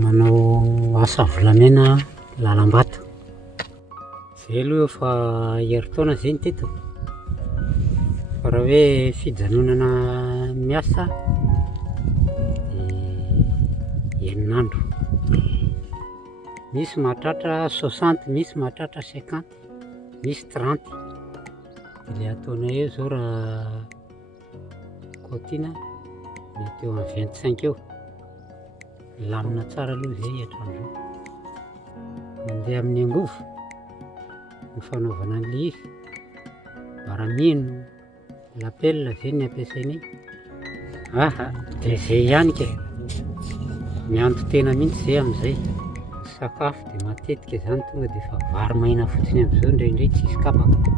Manao asa volamena lalam-bato. Izay aloha efa herintaona izay ny teto. Fa raha hoe fijanonana miasa dia enin'andro. Misy mahatratra 60, misy mahatratra 50, misy 30. Ilay ataonay eo zao raha kaotiana mety eo amin'ny 25 eo. Lamina tsara aloha izay hatramin'izao. Mandeha amin'ny angovo ny fanaovana an'ilay izy. Baramino, lapelle izay ny ampiasainay. Dia izay ihany ka. Mianto tena mihitsy izay amin'izay. Sakafo dia matetika izany tonga dia efa vary maina fotsiny amin'izao indraindray tsisy kabaka.